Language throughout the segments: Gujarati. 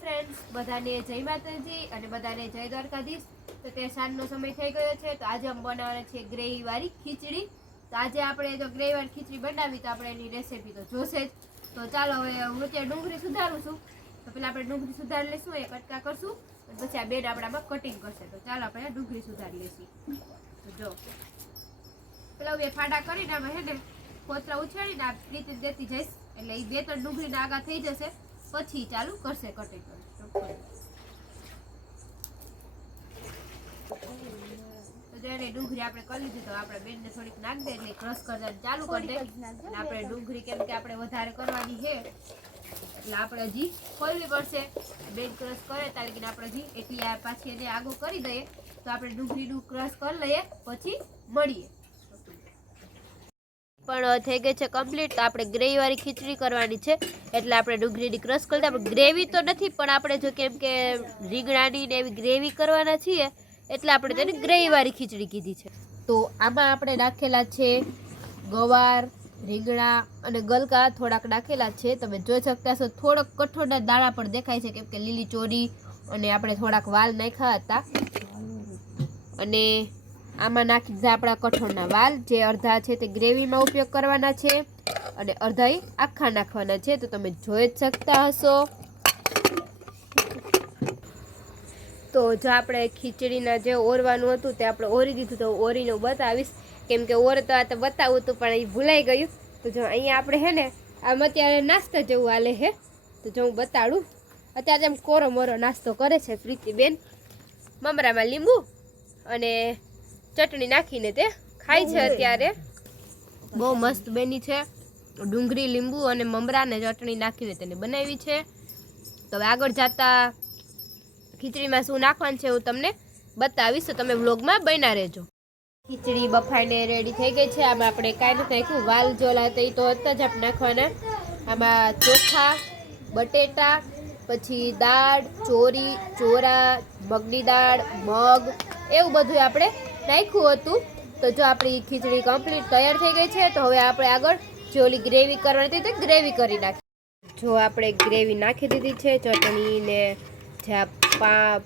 ફ્રેન્ડ્સ, બધાને જય માતાજી અને બધાને જય દ્વારકાધીશ। તો તે સાંજનો સમય થઈ ગયો છે, તો આજે અમે બનાવવાના છે ગ્રેવી વાળી ખીચડી। તો આજે આપણે જો ગ્રેવી વાળી ખીચડી બનાવી તો આપણે એની રેસીપી તો જોશે જ। તો ચાલો હવે હું ત્યાં ડુંગળી સુધારું છું। તો પહેલા આપણે ડુંગળી સુધારી લઈશું, એ કટકા કરશું અને પછી આ બેન આપણામાં કટિંગ કરશે। તો ચાલો આપણે ડુંગળી સુધારી લઈશું। તો જો પેલા બે ફાડા કરીને આમાં હે ને કોતરા ઉછાળીને આ રીતે દેતી જઈશ, એટલે એ બે ત્રણ ડુંગળીના આગા થઈ જશે, પછી ચાલુ કરશે કટિંગ કરવાનું। તો જ્યારે ડુંગળી આપણે કરી લીધી તો આપણે બેનને થોડીક નાખ દે એટલે ક્રશ કરવાનું ચાલુ કરી દે। આપણે ડુંગળી કેમ કે આપણે વધારે કરવાની છે એટલે આપણે હજી ખોલવી પડશે। બેન ક્રશ કરે ત્યારે કે આપણે હજી એટલી આ પાછી એને આગો કરી દઈએ। તો આપણે ડુંગળીનું ક્રશ કરી લઈએ પછી મળીએ। પણ થઈ ગઈ છે કમ્પ્લીટ। તો આપણે ગ્રેવી વાળી ખીચડી કરવાની છે એટલે આપણે ડુંગળીની ક્રશ કરી દઈએ। આપણે ગ્રેવી તો નથી પણ આપણે જો કેમ કે રીંગણાની ને એવી ગ્રેવી કરવાના છીએ એટલે આપણે તેને ગ્રેવી વાળી ખીચડી કીધી છે। તો આમાં આપણે નાખેલા છે ગવાર, રીંગણા અને ગલકા થોડાક નાખેલા છે। તમે જોઈ શકતા છો થોડોક કઠોળના દાણા પણ દેખાય છે કેમ કે લીલી ચોરી અને આપણે થોડાક વાલ નાખ્યા હતા। અને આમાં નાખી દીધા આપણા કઠોળના વાલ, જે અડધા છે તે ગ્રેવીમાં ઉપયોગ કરવાના છે અને અડધા આખા નાખવાના છે। તો તમે જોઈ જ શકતા હશો। તો જો આપણે ખીચડીના જે ઓરવાનું હતું તે આપણે ઓરી દીધું, તો ઓરીનું બતાવીશ કેમ કે ઓરતો આ તો બતાવું હતું પણ એ ભૂલાઈ ગયું। તો જો અહીંયા આપણે હે ને આમ અત્યારે નાસ્તા જેવું હાલે છે, તો જો હું બતાડું। અત્યારે એમ કોરો મોરો નાસ્તો કરે છે પ્રીતિબેન, મમરામાં લીંબુ અને ચટણી નાખીને તે ખાય છે। અત્યારે બહુ મસ્ત બની છે, ડુંગળી, લીંબુ અને મમરા ને ચટણી નાખીને તેને બનાવી છે। તો હવે આગળ જતા ખીચડીમાં શું નાખવાનું છે હું તમને બતાવીશ, તો તમે વ્લોગમાં બન્યા રહેજો। ખીચડી બફાઈને રેડી થઈ ગઈ છે। આમાં આપણે કાંઈ નથી નાખ્યું, વાલ જોલા હતા એ તો હતા જ આપણે નાખવાના। આમાં ચોખા, બટેટા, પછી દાળ, ચોરી, ચોરા, મગની દાળ, મગ એવું બધું આપણે નાખ્યું હતું। તો જો આપણી ખીચડી કમ્પ્લીટ તૈયાર થઈ ગઈ છે। તો હવે આપણે આગળ જે ઓલી ગ્રેવી કરવાની હતી તે ગ્રેવી કરી નાખી। જો આપણે ગ્રેવી નાખી દીધી છે, ચટણી ને જ્યાં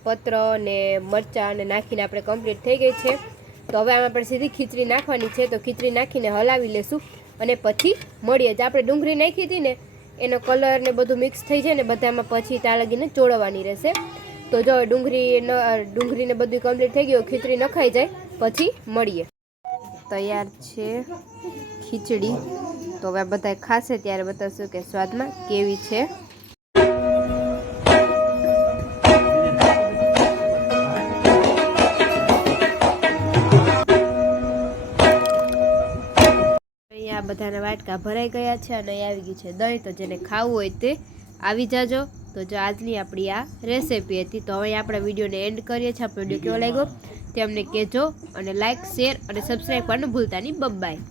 પત્ર ને મરચાં ને નાખીને આપણે કમ્પ્લીટ થઈ ગઈ છે। તો હવે આમાં આપણે સીધી ખીચડી નાખવાની છે। તો ખીચડી નાખીને હલાવી લેશું અને પછી મળીએ। જ આપણે ડુંગળી નાખી હતી ને એનો કલર ને બધું મિક્સ થઈ જાય ને બધામાં, પછી ત્યાં લગીને ચોળવાની રહેશે। તો જો ડુંગળીને બધું કમ્પ્લીટ થઈ ગયું, ખીચડી નખાઈ જાય પછી મળીએ। તૈયાર છે ખીચડી। તો હવે બધા ખાશે ત્યારે બતાવશું કે સ્વાદમાં કેવી છે। અહીંયા બધાના વાટકા ભરાઈ ગયા છે અને અહીં આવી ગયું છે દહીં। તો જેને ખાવું હોય તે આવી જાજો। તો જો આજની આપણી આ રેસીપી હતી। તો હવે આપણે વિડીયોને એન્ડ કરીએ છીએ। આપણો વિડીયો કેવો લાગ્યો તે અમને કહેજો અને લાઇક, શેર અને સબસ્ક્રાઈબ કરવાનું ભૂલતા નહીં। બાય।